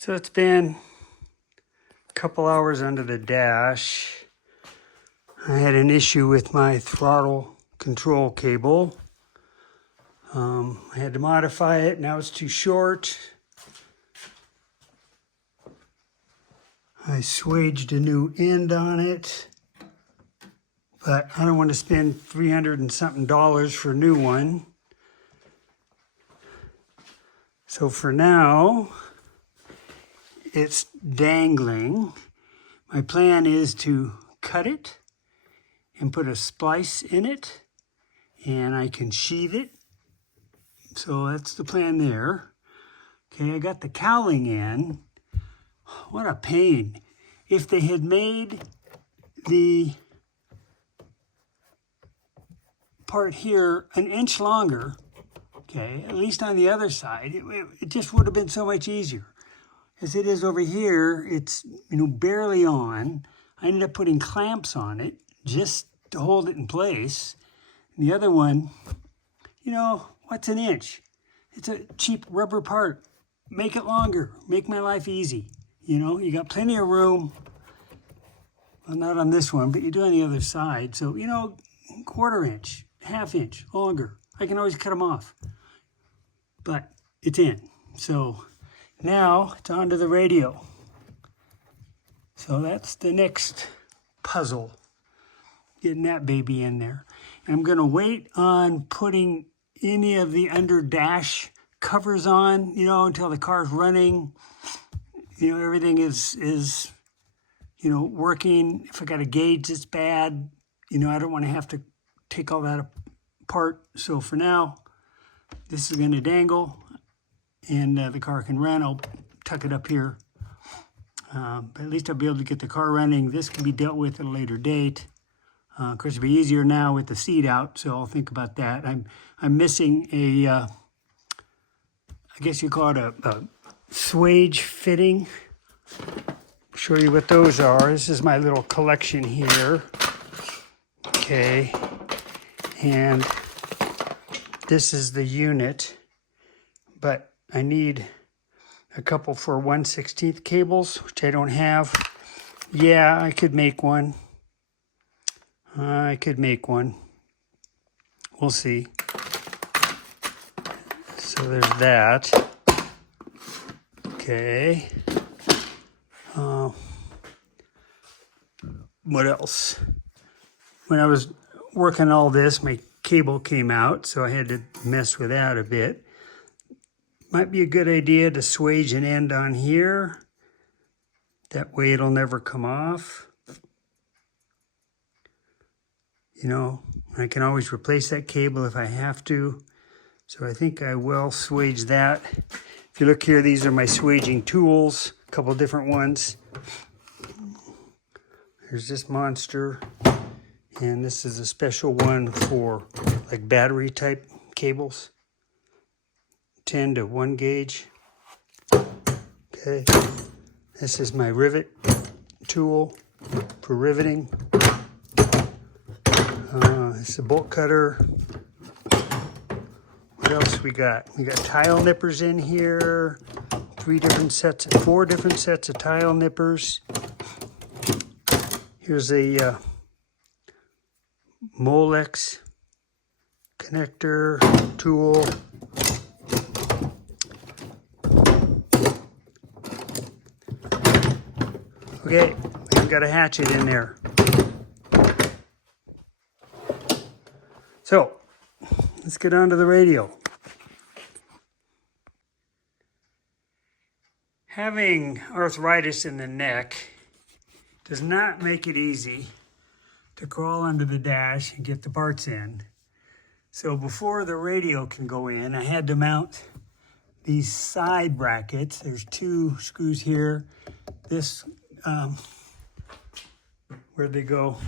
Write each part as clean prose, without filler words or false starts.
So it's been a couple hours under the dash. I had an issue with my throttle control cable. I had to modify it. Now it's too short. I swaged a new end on it, but I don't want to spend $300 and something for a new one. So for now, it's dangling. My plan is to cut it and put a splice in it, and I can sheathe it. So that's the plan there. Okay, I got the cowling in. What a pain. If they had made the part here an inch longer, okay, at least on the other side, it just would have been so much easier. As it is over here, it's barely on. I ended up putting clamps on it just to hold it in place. And the other one, what's an inch? It's a cheap rubber part. Make it longer. Make my life easy. You got plenty of room. Well, not on this one, but you do on the other side. So, quarter inch, half inch, longer. I can always cut them off. But it's in. So now it's on to the radio. So that's the next puzzle. Getting that baby in there. And I'm going to wait on putting any of the under dash covers on, until the car's running. Everything is working. If I got a gauge that's bad, I don't want to have to take all that apart. So for now, this is going to dangle, and the car can run. I'll tuck it up here. But at least I'll be able to get the car running. This can be dealt with at a later date. Of course, it'll be easier now with the seat out, so I'll think about that. I'm missing a, I guess you call it a swage fitting. I'll show you what those are. This is my little collection here. Okay, and this is the unit, but I need a couple for 1/16 cables, which I don't have. Yeah, I could make one. We'll see. So there's that. Okay. What else? When I was working all this, my cable came out, so I had to mess with that a bit. Might be a good idea to swage an end on here. That way it'll never come off. I can always replace that cable if I have to. So I think I will swage that. If you look here, these are my swaging tools, a couple different ones. There's this monster, and this is a special one for like battery type cables. 10 to 1 gauge. Okay, this is my rivet tool for riveting. It's a bolt cutter. What else we got? We got tile nippers in here. 4 different sets of tile nippers. Here's a Molex connector tool. Okay, we've got a hatchet in there. So, let's get on to the radio. Having arthritis in the neck does not make it easy to crawl under the dash and get the parts in. So before the radio can go in, I had to mount these side brackets. There's 2 screws here. This, where'd they go?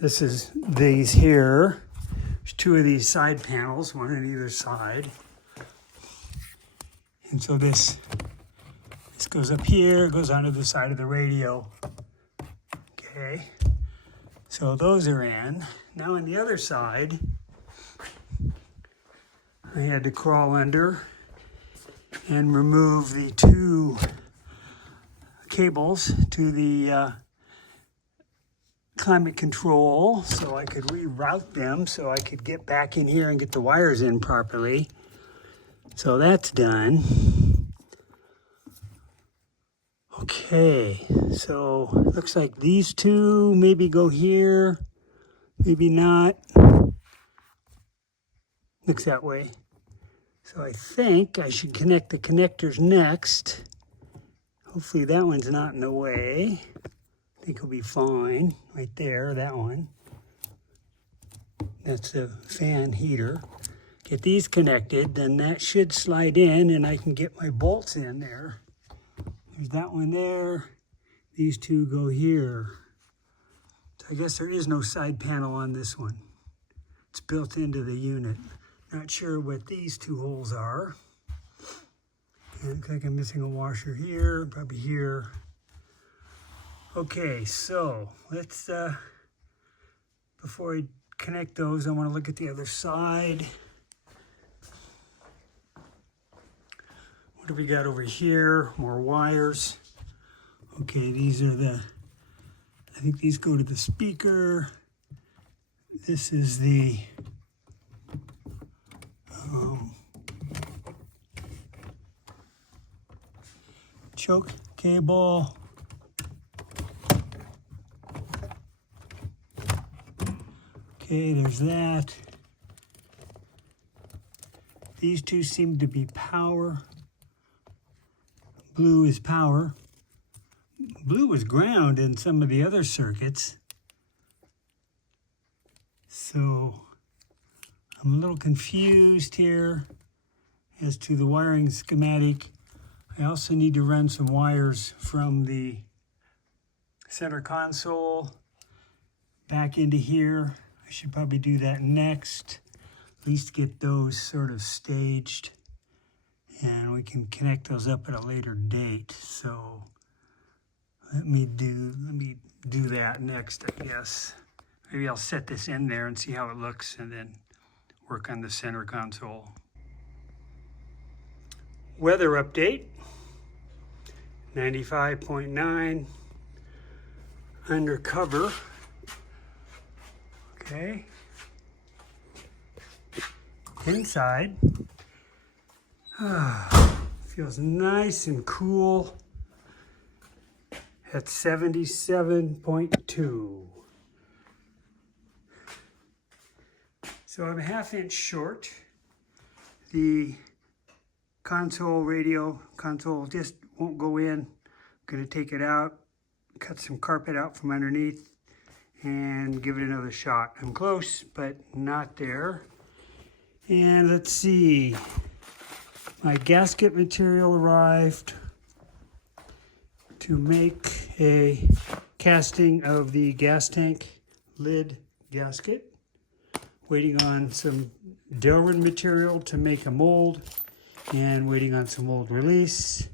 This is these here. There's 2 of these side panels, one on either side. And so this goes up here, goes onto the side of the radio. Okay, so those are in. Now on the other side, I had to crawl under and remove the two cables to the climate control so I could reroute them so I could get back in here and get the wires in properly. So that's done. Okay, so looks like these two maybe go here, maybe not. Looks that way. So I think I should connect the connectors next. Hopefully that one's not in the way. I think it'll be fine. Right there, that one. That's the fan heater. Get these connected, then that should slide in and I can get my bolts in there. There's that one there. These two go here. So I guess there is no side panel on this one. It's built into the unit. Not sure what these two holes are. And it looks like I'm missing a washer here, probably here. Okay, so let's, before I connect those, I want to look at the other side. What do we got over here? More wires. Okay, these are the, I think these go to the speaker. This is the choke cable. Okay, there's that. These two seem to be power. Blue is power. Blue was ground in some of the other circuits. So I'm a little confused here as to the wiring schematic. I also need to run some wires from the center console back into here. I should probably do that next. At least get those sort of staged. And we can connect those up at a later date. So let me do that next, I guess. Maybe I'll set this in there and see how it looks and then work on the center console. Weather update, 95.9, undercover. Okay. Inside. Feels nice and cool at 77.2. So I'm a ½ inch short. The radio console just won't go in. I'm gonna take it out, cut some carpet out from underneath and give it another shot. I'm close, but not there. And let's see. My gasket material arrived to make a casting of the gas tank lid gasket. Waiting on some Delrin material to make a mold and waiting on some mold release.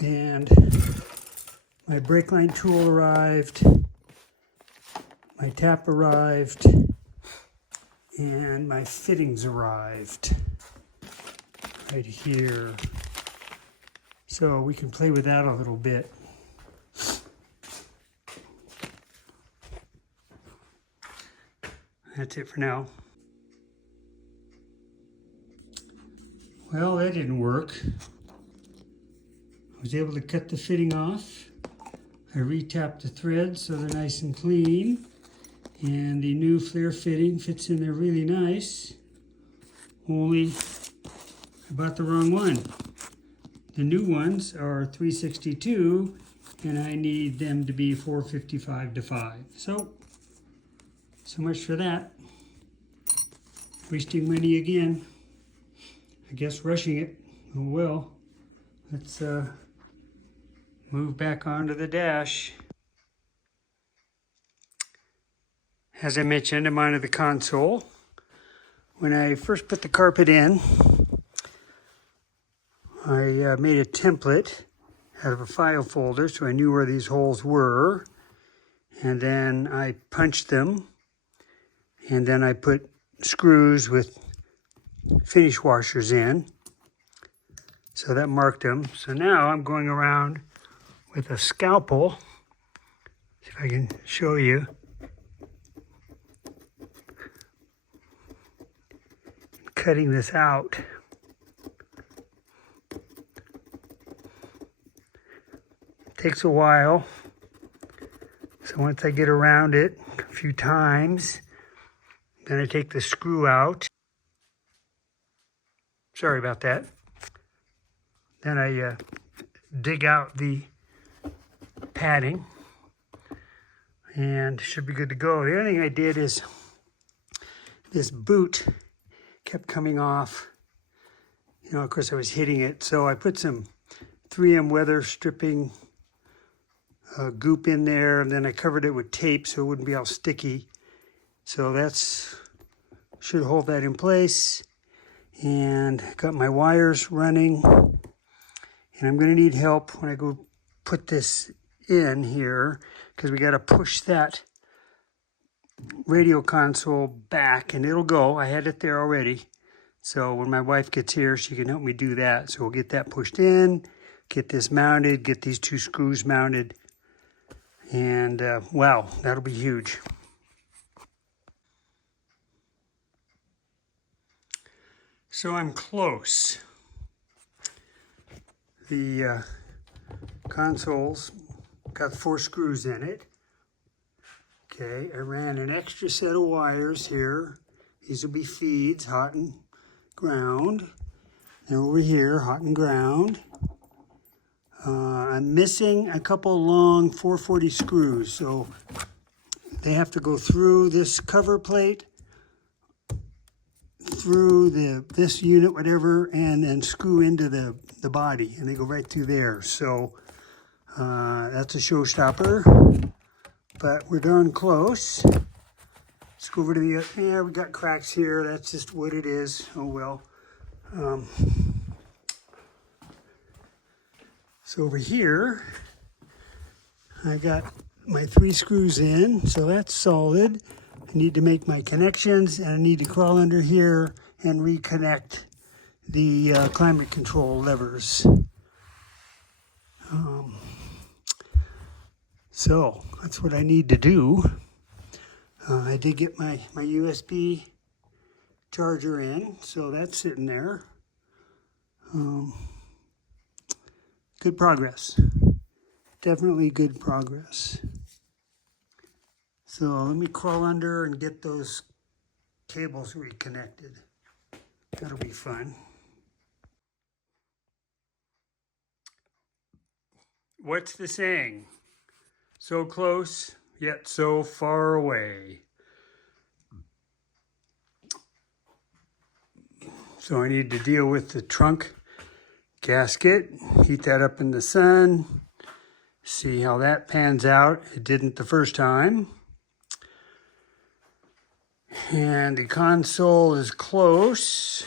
And my brake line tool arrived. My tap arrived. And my fittings arrived. Right here. So we can play with that a little bit. That's it for now. Well, that didn't work. I was able to cut the fitting off. I re-tapped the threads so they're nice and clean. And the new flare fitting fits in there really nice. Only I bought the wrong one. The new ones are 362 and I need them to be 455 to 5. So much for that. Wasting money again. I guess rushing it. Oh well. Let's move back onto the dash. As I mentioned, I'm onto the console. When I first put the carpet in, I made a template out of a file folder so I knew where these holes were. And then I punched them. And then I put screws with finish washers in. So that marked them. So now I'm going around with a scalpel. See if I can show you. Cutting this out. Takes a while. So once I get around it a few times, then I take the screw out. Sorry about that. Then I dig out the padding and should be good to go. The other thing I did is this boot kept coming off. You know, of course I was hitting it. So I put some 3M weather stripping goop in there, and then I covered it with tape so it wouldn't be all sticky. So that's should hold that in place. And got my wires running. And I'm going to need help when I go put this in here, because we got to push that radio console back, and it'll go. I had it there already. So when my wife gets here, she can help me do that. So we'll get that pushed in, get this mounted, get these 2 screws mounted. And wow, that'll be huge. So I'm close. The console's got 4 screws in it. Okay, I ran an extra set of wires here. These will be feeds, hot and ground. And over here, hot and ground. I'm missing a couple long 440 screws, so they have to go through this cover plate, through this unit, whatever, and then screw into the body, and they go right through there. So that's a showstopper, but we're darn close. Let's go over to the, yeah, we got cracks here. That's just what it is. Oh well. So over here, I got my 3 screws in, so that's solid. I need to make my connections, and I need to crawl under here and reconnect the climate control levers. So that's what I need to do. I did get my USB charger in, so that's sitting there. Good progress. Definitely good progress. So let me crawl under and get those cables reconnected. That'll be fun. What's the saying? So close, yet so far away. So I need to deal with the trunk gasket, heat that up in the sun, see how that pans out. It didn't the first time. And the console is close.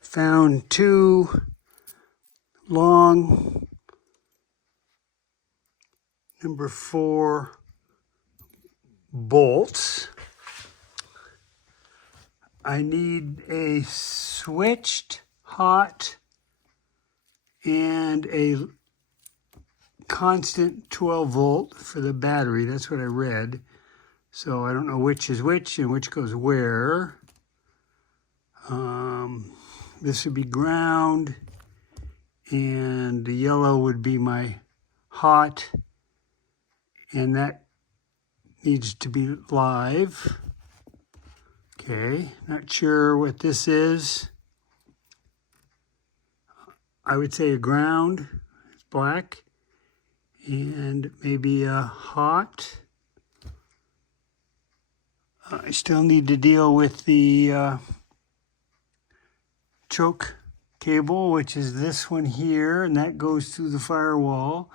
Found 2 long number 4 bolts. I need a switched hot and a constant 12 volt for the battery. That's what I read. So I don't know which is which and which goes where. This would be ground, and the yellow would be my hot, and that needs to be live. Okay, not sure what this is. I would say a ground, it's black, and maybe a hot. I still need to deal with the choke cable, which is this one here, and that goes through the firewall.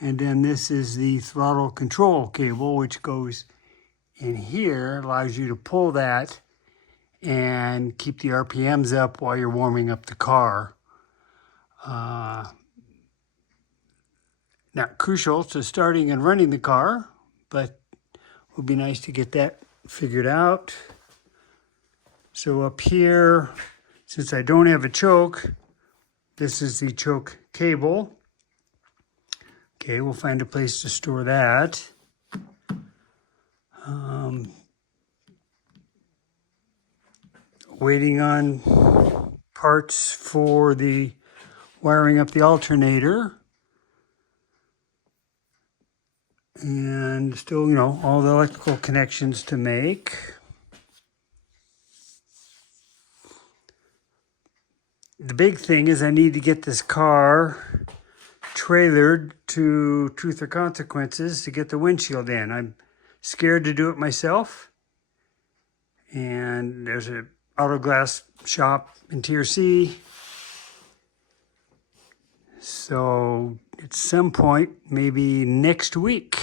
And then this is the throttle control cable, which goes in here, allows you to pull that and keep the RPMs up while you're warming up the car. Not crucial to starting and running the car, but it would be nice to get that figured out. So up here, since I don't have a choke, This is the choke cable. Okay, we'll find a place to store that. Waiting on parts for the wiring up the alternator. And still, all the electrical connections to make. The big thing is I need to get this car trailered to Truth or Consequences to get the windshield in. I'm scared to do it myself. And there's an auto glass shop in Tier C. So at some point, maybe next week,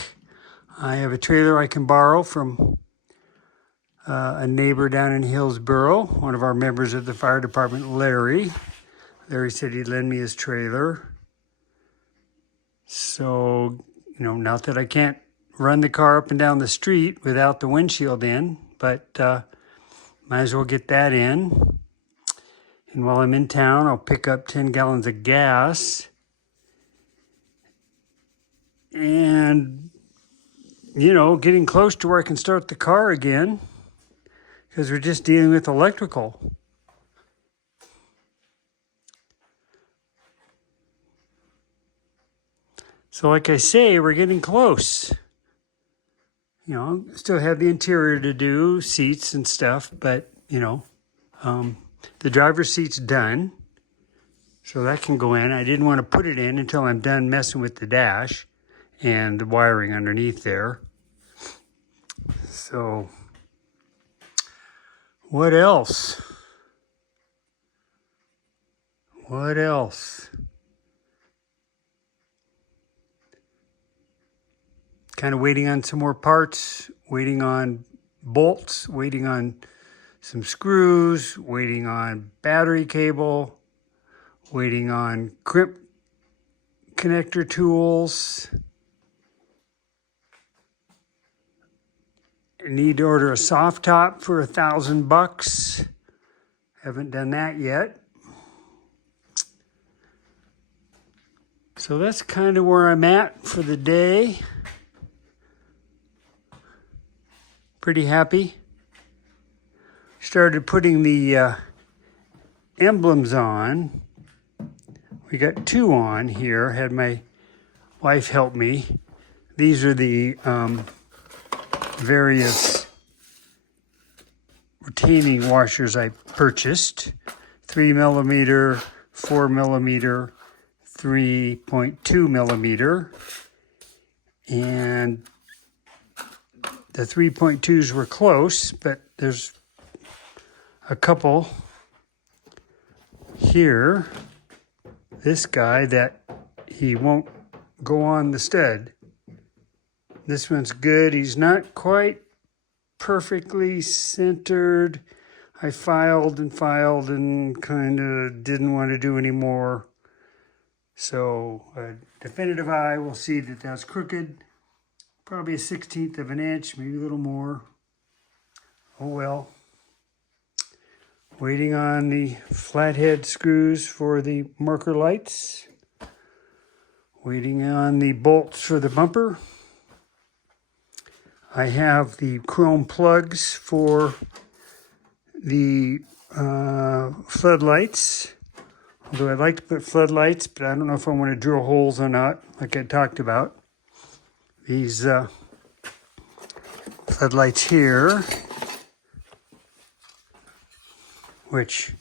I have a trailer I can borrow from a neighbor down in Hillsboro, one of our members of the fire department, Larry. Larry said he'd lend me his trailer. So, not that I can't run the car up and down the street without the windshield in, but might as well get that in. And while I'm in town, I'll pick up 10 gallons of gas. And, getting close to where I can start the car again, because we're just dealing with electrical. So like I say, we're getting close. Still have the interior to do, seats and stuff, but, the driver's seat's done. So that can go in. I didn't want to put it in until I'm done messing with the dash and the wiring underneath there. So, what else? What else? Kind of waiting on some more parts, waiting on bolts, waiting on some screws, waiting on battery cable, waiting on crimp connector tools. I need to order a soft top for $1,000. Haven't done that yet. So that's kind of where I'm at for the day. Pretty happy. Started putting the emblems on. We got 2 on here. Had my wife help me. These are the various retaining washers I purchased. 3mm, 4mm, 3.2mm. And the 3.2s were close, but there's a couple here. This guy that he won't go on the stud. This one's good. He's not quite perfectly centered. I filed and kind of didn't want to do any more. So a definitive eye will see that that's crooked. Probably a 1/16 of an inch, maybe a little more. Oh well. Waiting on the flathead screws for the marker lights. Waiting on the bolts for the bumper. I have the chrome plugs for the floodlights. Although I'd like to put floodlights, but I don't know if I want to drill holes or not, like I talked about. These floodlights here, which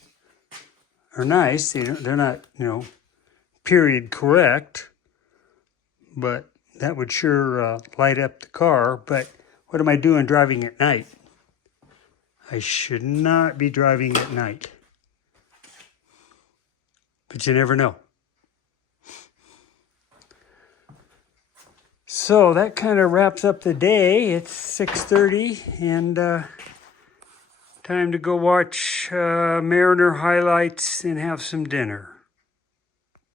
are nice. They're not, period correct, but that would sure light up the car. But what am I doing driving at night? I should not be driving at night. But you never know. So that kind of wraps up the day. It's 6:30 and time to go watch Mariner highlights and have some dinner.